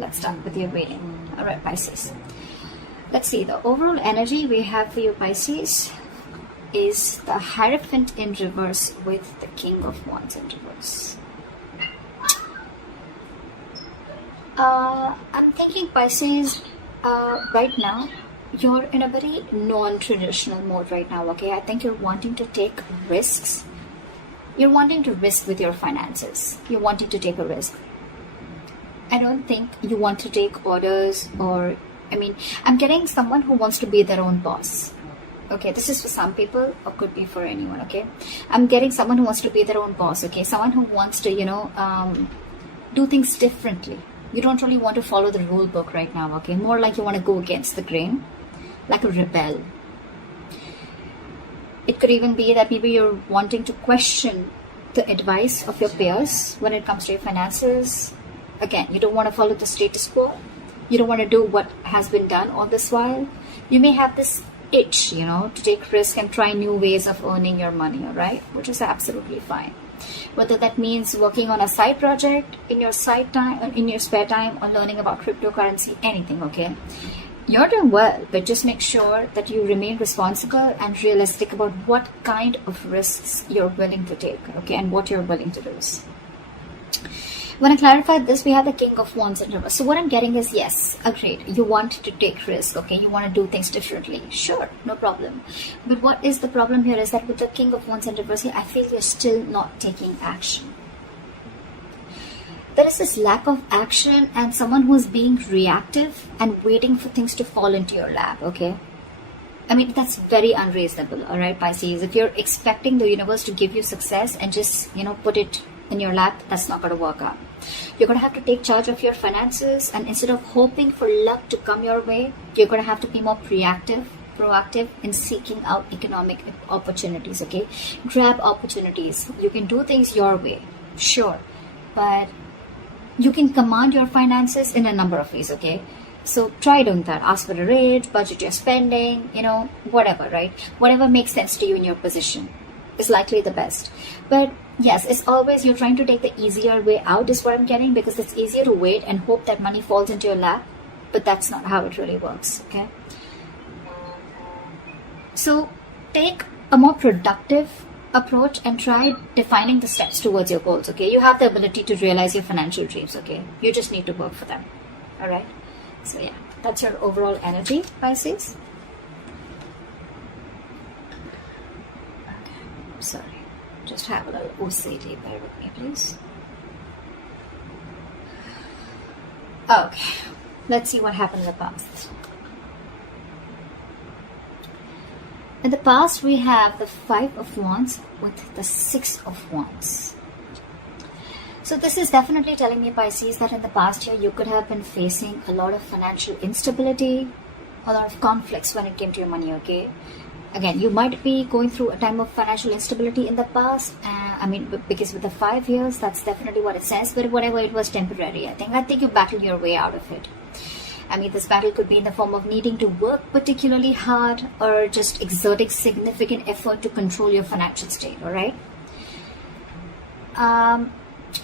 let's start with your reading. All right, Pisces. Let's see, the overall energy we have for you, Pisces, is the Hierophant in reverse with the King of Wands in reverse. I'm thinking, Pisces, right now, you're in a very non-traditional mode right now, okay? I think you're wanting to take risks. You're wanting to risk with your finances. You're wanting to take a risk. I don't think you want to take orders or, I'm getting someone who wants to be their own boss. Okay, this is for some people or could be for anyone, okay? I'm getting someone who wants to be their own boss, okay? Someone who wants to, do things differently. You don't really want to follow the rule book right now, okay? More like you want to go against the grain, like a rebel. It could even be that maybe you're wanting to question the advice of your peers when it comes to your finances. Again, you don't want to follow the status quo. You don't want to do what has been done all this while. You may have this itch, to take risk and try new ways of earning your money, all right? Which is absolutely fine. Whether that means working on a side project in your side time, in your spare time, or learning about cryptocurrency, anything, okay? You're doing well, but just make sure that you remain responsible and realistic about what kind of risks you're willing to take, okay, and what you're willing to lose. When I clarified this, we have the King of Wands in reverse. So what I'm getting is, yes, agreed. You want to take risk, okay? You want to do things differently. Sure, no problem. But what is the problem here is that with the King of Wands in reverse here, I feel you're still not taking action. There is this lack of action and someone who is being reactive and waiting for things to fall into your lap, okay? That's very unreasonable, all right, Pisces? If you're expecting the universe to give you success and just, put it in your lap, that's not going to work out. You're going to have to take charge of your finances, and instead of hoping for luck to come your way, you're going to have to be more proactive in seeking out economic opportunities, okay? Grab opportunities. You can do things your way, sure, but you can command your finances in a number of ways, okay? So try doing that. Ask for a rate, budget your spending, whatever, right? Whatever makes sense to you in your position is likely the best. But yes, it's always you're trying to take the easier way out is what I'm getting, because it's easier to wait and hope that money falls into your lap, but that's not how it really works, okay? So take a more productive approach and try defining the steps towards your goals, okay? You have the ability to realize your financial dreams, okay? You just need to work for them, all right? So yeah, that's your overall energy, Pisces. Okay, sorry. Just have a little OCD, bear with me, please. Okay, let's see what happened in the past. In the past, we have the Five of Wands with the Six of Wands. So this is definitely telling me, Pisces, that in the past year, you could have been facing a lot of financial instability, a lot of conflicts when it came to your money, okay? Again, you might be going through a time of financial instability in the past. Because with the 5 years, that's definitely what it says. But whatever, it was temporary, I think you battled your way out of it. This battle could be in the form of needing to work particularly hard or just exerting significant effort to control your financial state, all right?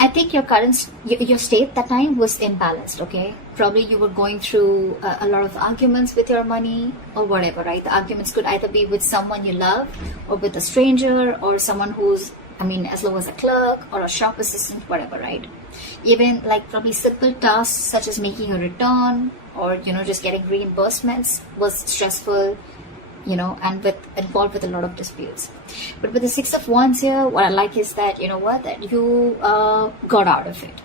I think your state that time was imbalanced, okay? Probably you were going through a lot of arguments with your money or whatever, right? The arguments could either be with someone you love or with a stranger or someone who's, as low as a clerk or a shop assistant, whatever, right? Even like probably simple tasks such as making a return or, just getting reimbursements was stressful, and involved with a lot of disputes. But with the Six of Wands here, what I like is that, that you got out of it.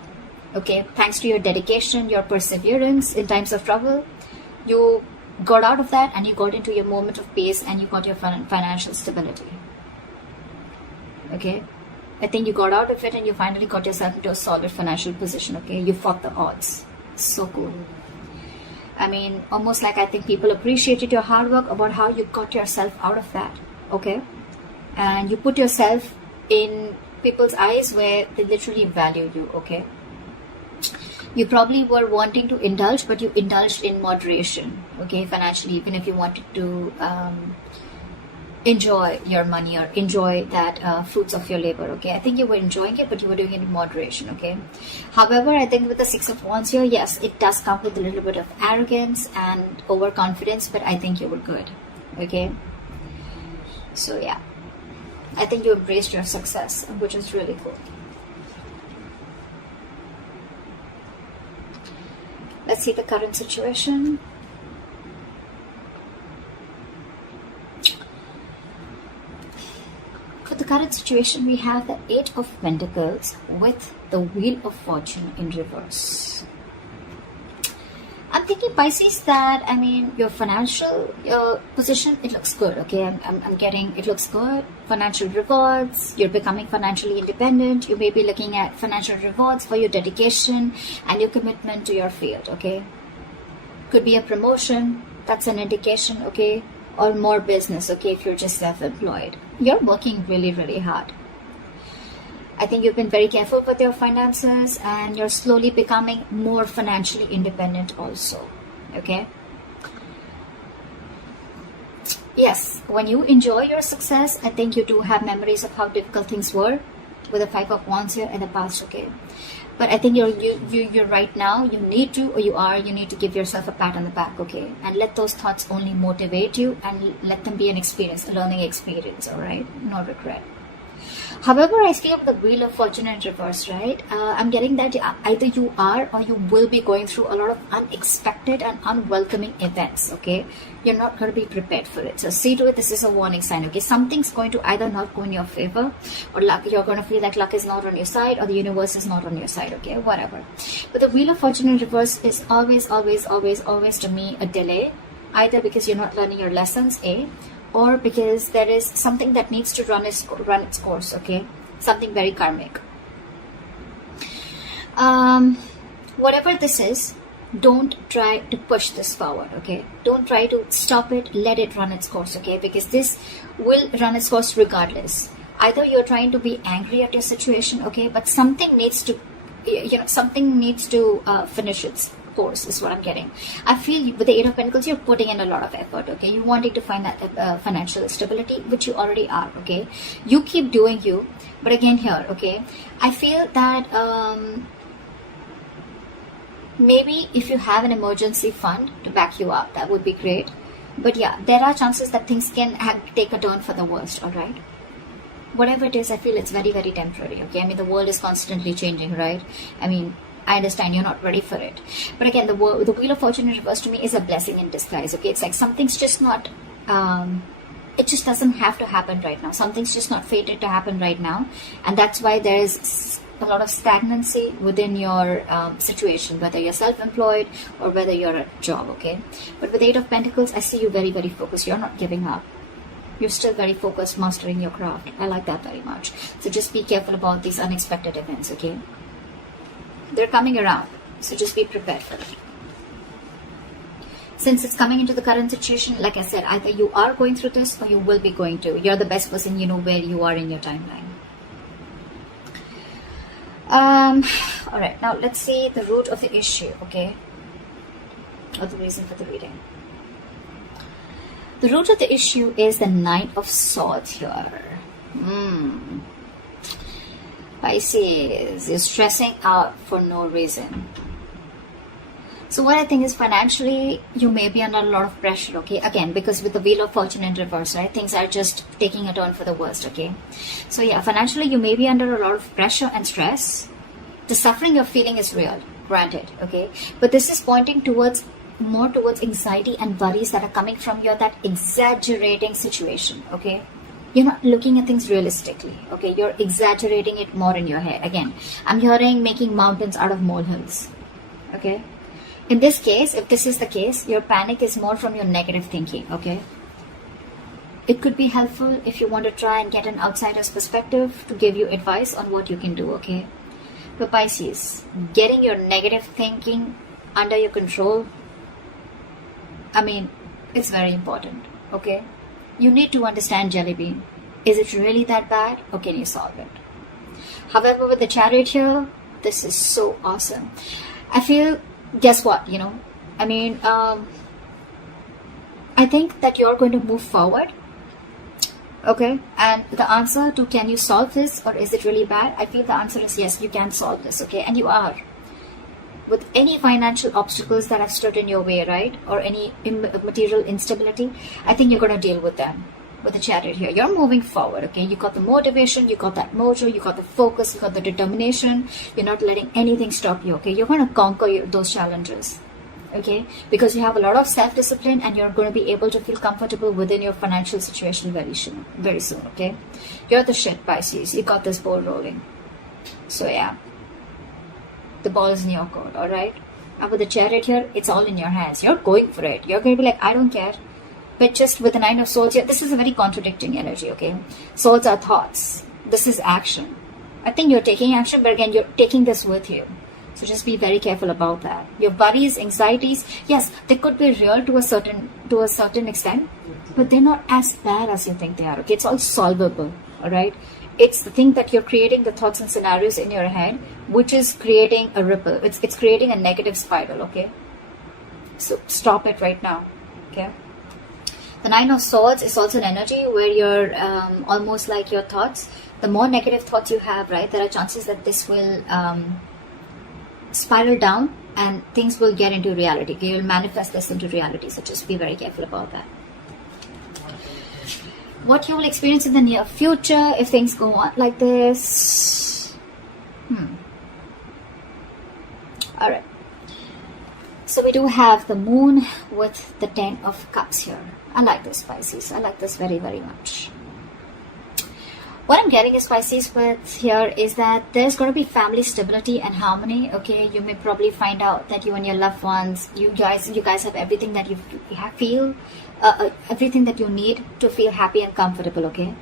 Okay, thanks to your dedication, your perseverance in times of trouble, you got out of that and you got into your moment of peace and you got your financial stability. Okay, I think you got out of it and you finally got yourself into a solid financial position. Okay, you fought the odds. So cool. Almost like I think people appreciated your hard work about how you got yourself out of that, okay? And you put yourself in people's eyes where they literally value you, okay? You probably were wanting to indulge, but you indulged in moderation, okay, financially, even if you wanted to enjoy your money or enjoy that fruits of your labor. Okay, I think you were enjoying it, but you were doing it in moderation. Okay, however, I think with the Six of Wands here, yes, it does come with a little bit of arrogance and overconfidence, but I think you were good. Okay, so yeah, I think you embraced your success, which is really cool. Let's see the current situation. For the current situation, we have the Eight of Pentacles with the Wheel of Fortune in reverse. I'm thinking, Pisces, that, I mean, your financial position, it looks good, okay? I'm getting, it looks good. Financial rewards, you're becoming financially independent. You may be looking at financial rewards for your dedication and your commitment to your field, okay? Could be a promotion, that's an indication, okay? Or more business, okay, if you're just self-employed. You're working really, really hard. I think you've been very careful with your finances and you're slowly becoming more financially independent also, okay? Yes, when you enjoy your success, I think you do have memories of how difficult things were with the Five of Wands here in the past, okay? But I think you're right now, you need to, or you need to give yourself a pat on the back, okay? And let those thoughts only motivate you and let them be an experience, a learning experience, all right? No regret. However, I feel the Wheel of Fortune in reverse, right? I'm getting that either you are or you will be going through a lot of unexpected and unwelcoming events, okay? You're not going to be prepared for it. So see to it, this is a warning sign, okay? Something's going to either not go in your favor, or luck, you're going to feel like luck is not on your side, or the universe is not on your side, okay? Whatever. But the Wheel of Fortune in reverse is always to me a delay, either because you're not learning your lessons, A, or because there is something that needs to run its course, okay? Something very karmic. Whatever this is, don't try to push this forward, okay? Don't try to stop it, let it run its course, okay? Because this will run its course regardless. Either you're trying to be angry at your situation, okay? But something needs to, something needs to finish its course is what I'm getting. I feel with the Eight of Pentacles, you're putting in a lot of effort, okay? You're wanting to find that financial stability, which you already are, okay? You keep doing you, but again here, okay? I feel that maybe if you have an emergency fund to back you up, that would be great. But yeah, there are chances that things can take a turn for the worst, all right? Whatever it is, I feel it's very, very temporary, okay? I mean, the world is constantly changing, right? I mean, I understand you're not ready for it. But again, the Wheel of Fortune in reverse to me is a blessing in disguise, okay? It's like something's just not, it just doesn't have to happen right now. Something's just not fated to happen right now. And that's why there's a lot of stagnancy within your situation, whether you're self-employed or whether you're at a job, okay? But with Eight of Pentacles, I see you very, very focused. You're not giving up. You're still very focused, mastering your craft. I like that very much. So just be careful about these unexpected events, okay? They're coming around, so just be prepared for it. Since it's coming into the current situation, like I said, either you are going through this or you will be going to. You're the best person, you know where you are in your timeline. All right, now let's see the root of the issue, okay? Or the reason for the reading. The root of the issue is the Knight of Swords here. Pisces is stressing out for no reason. So what I think is financially, you may be under a lot of pressure, okay? Again, because with the Wheel of Fortune in reverse, right? Things are just taking a turn for the worst, okay? So yeah, financially, you may be under a lot of pressure and stress. The suffering you're feeling is real, granted, okay? But this is pointing towards, more towards anxiety and worries that are coming from that exaggerating situation, okay? You're not looking at things realistically, okay? You're exaggerating it more in your head. Again, I'm hearing making mountains out of molehills, okay? In this case, if this is the case, your panic is more from your negative thinking, okay? It could be helpful if you want to try and get an outsider's perspective to give you advice on what you can do, okay? But Pisces, getting your negative thinking under your control, I mean, it's very important, okay? You need to understand, Jelly Bean. Is it really that bad, or can you solve it? However, with the Chariot here, this is so awesome. I feel, guess what, I mean, I think that you're going to move forward Okay, and the answer to can you solve this or is it really bad? I feel the answer is yes, you can solve this, okay, and you are. With any financial obstacles that have stood in your way, right, or any material instability, I think you're going to deal with them. With the Chariot here, you're moving forward, okay? You got the motivation, you got that mojo, you got the focus, you got the determination. You're not letting anything stop you, okay? You're going to conquer those challenges, okay? Because you have a lot of self-discipline and you're going to be able to feel comfortable within your financial situation very soon, okay? You're the shit, Pisces. You got this ball rolling. So yeah, the ball is in your court, all right? And with the Chariot here, it's all in your hands. You're going for it. You're going to be like, I don't care. But just with the Nine of Swords here, this is a very contradicting energy, okay? Swords are thoughts. This is action. I think you're taking action, but again, you're taking this with you. So just be very careful about that. Your worries, anxieties, yes, they could be real to a certain extent, but they're not as bad as you think they are, okay? It's all solvable, all right? It's the thing that you're creating the thoughts and scenarios in your head, which is creating a ripple. It's creating a negative spiral, okay? So stop it right now, okay? The Nine of Swords is also an energy where you're almost like your thoughts. The more negative thoughts you have, right, there are chances that this will spiral down and things will get into reality. Okay? You'll manifest this into reality. So just be very careful about that. What you will experience in the near future if things go on like this. All right. So we do have the Moon with the 10 of Cups here. I like this, Pisces. I like this very, very much. What I'm getting is, Pisces, with here is that there's going to be family stability and harmony, okay? You may probably find out that you and your loved ones, you guys have everything that you feel, everything that you need to feel happy and comfortable, okay?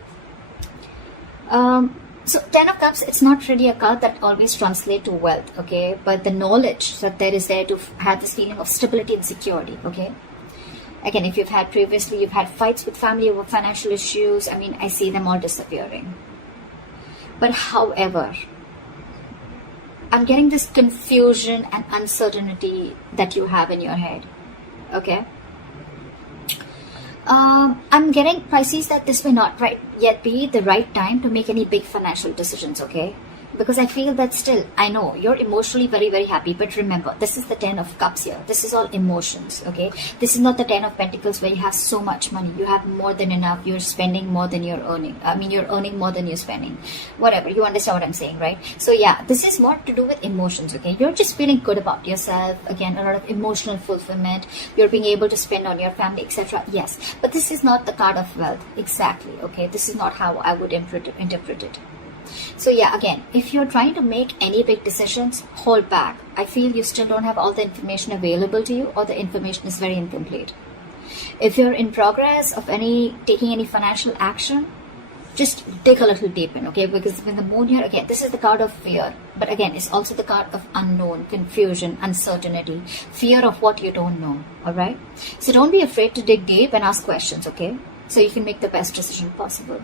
So 10 of Cups, it's not really a card that always translates to wealth, okay? But the knowledge that there is there to have this feeling of stability and security, okay? Again, if you've had fights with family over financial issues, I mean, I see them all disappearing. But however, I'm getting this confusion and uncertainty that you have in your head, okay? I'm getting, Pisces, that this may not yet be the right time to make any big financial decisions, okay? Because I feel that still, I know you're emotionally very, very happy, but remember, this is the 10 of Cups here. This is all emotions, okay? This is not the 10 of Pentacles where you have so much money. You have more than enough. You're spending more than you're earning. I mean, you're earning more than you're spending. Whatever, you understand what I'm saying, right? So yeah, this is more to do with emotions, okay? You're just feeling good about yourself. Again, a lot of emotional fulfillment. You're being able to spend on your family, etc. Yes, but this is not the card of wealth. Exactly, okay? This is not how I would interpret it. So yeah, again, if you're trying to make any big decisions, hold back. I feel you still don't have all the information available to you, or the information is very incomplete. If you're in progress of taking any financial action, just dig a little deep in, okay? Because when the Moon here, again, this is the card of fear, but again, it's also the card of unknown, confusion, uncertainty, fear of what you don't know, all right? So don't be afraid to dig deep and ask questions, okay? So you can make the best decision possible.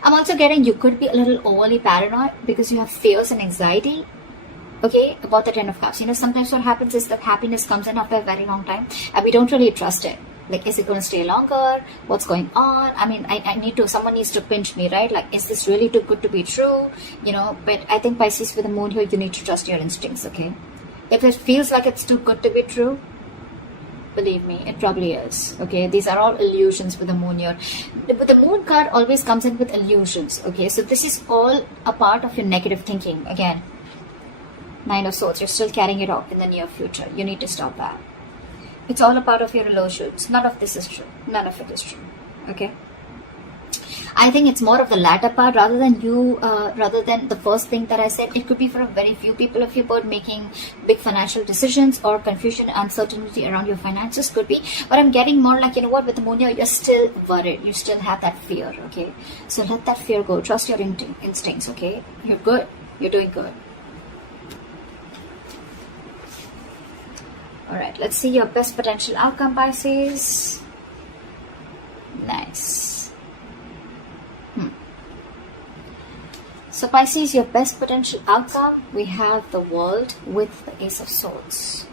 I'm also getting you could be a little overly paranoid because you have fears and anxiety, okay, about the 10 of Cups. You know, sometimes what happens is that happiness comes in after a very long time and we don't really trust it. Like, is it going to stay longer? What's going on? I mean, someone needs to pinch me, right? Like, is this really too good to be true? You know, but I think, Pisces, with the Moon here, you need to trust your instincts, okay? If it feels like it's too good to be true, believe me, it probably is, okay? These are all illusions with the Moon here. But the Moon card always comes in with illusions, okay? So this is all a part of your negative thinking. Again, Nine of Swords, you're still carrying it off in the near future. You need to stop that. It's all a part of your illusions. None of this is true. None of it is true, okay? I think it's more of the latter part rather than the first thing that I said. It could be for a very few people of your birth making big financial decisions, or confusion, uncertainty around your finances could be. But I'm getting more like, you know what, with the Moon here, you're still worried. You still have that fear, okay? So let that fear go. Trust your instincts, okay? You're good. You're doing good. Alright, let's see your best potential outcome, Pisces. Nice. So Pisces, your best potential outcome, we have the World with the Ace of Swords.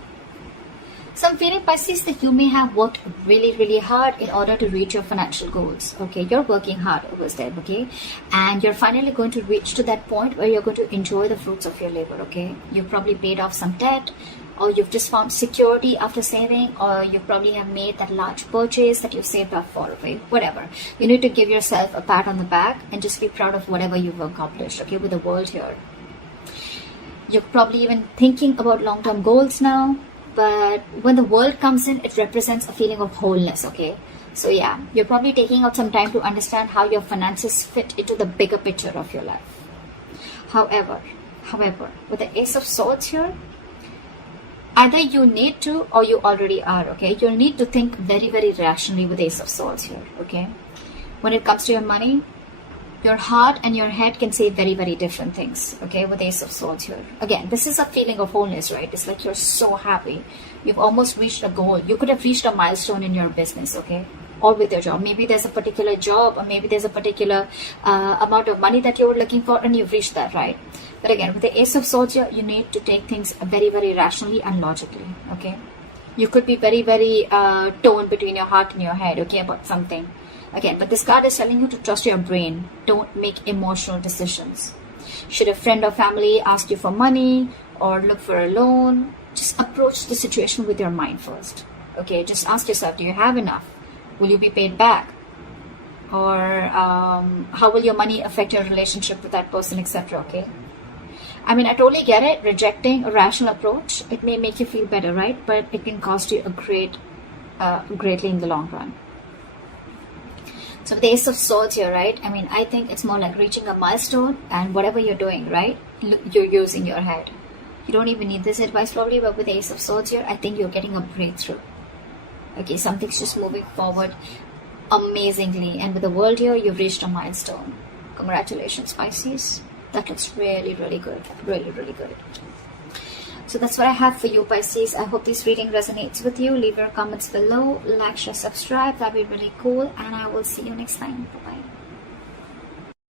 So I'm feeling, Pisces, that you may have worked really hard in order to reach your financial goals. Okay, you're working hard over there, okay, and you're finally going to reach to that point where you're going to enjoy the fruits of your labor. Okay, you've probably paid off some debt, or you've just found security after saving, or you probably have made that large purchase that you've saved up for. Okay, whatever, you need to give yourself a pat on the back and just be proud of whatever you've accomplished. Okay, with the world here, you're probably even thinking about long-term goals now. But when the world comes in, it represents a feeling of wholeness, okay? So yeah, you're probably taking out some time to understand how your finances fit into the bigger picture of your life. However, with the Ace of Swords here, either you need to or you already are, okay? You'll need to think very rationally with Ace of Swords here, okay? When it comes to your money, your heart and your head can say very different things, okay, with Ace of Swords here. Again, this is a feeling of wholeness, right? It's like you're so happy. You've almost reached a goal. You could have reached a milestone in your business, okay, or with your job. Maybe there's a particular job, or maybe there's a particular amount of money that you were looking for, and you've reached that, right? But again, with the Ace of Swords here, you need to take things very rationally and logically, okay? You could be very torn between your heart and your head, okay, about something. Again, but this card is telling you to trust your brain. Don't make emotional decisions. Should a friend or family ask you for money or look for a loan, just approach the situation with your mind first. Okay, just ask yourself, do you have enough? Will you be paid back? Or how will your money affect your relationship with that person, etc. Okay. I mean, I totally get it. Rejecting a rational approach, it may make you feel better, right? But it can cost you greatly in the long run. So with the Ace of Swords here, right? I mean, I think it's more like reaching a milestone, and whatever you're doing, right? You're using your head. You don't even need this advice probably, but with the Ace of Swords here, I think you're getting a breakthrough. Okay, something's just moving forward amazingly. And with the World here, you've reached a milestone. Congratulations, Pisces. That looks really good. Really good. So that's what I have for you, Pisces. I hope this reading resonates with you. Leave your comments below. Like, share, subscribe. That'd be really cool. And I will see you next time. Bye-bye.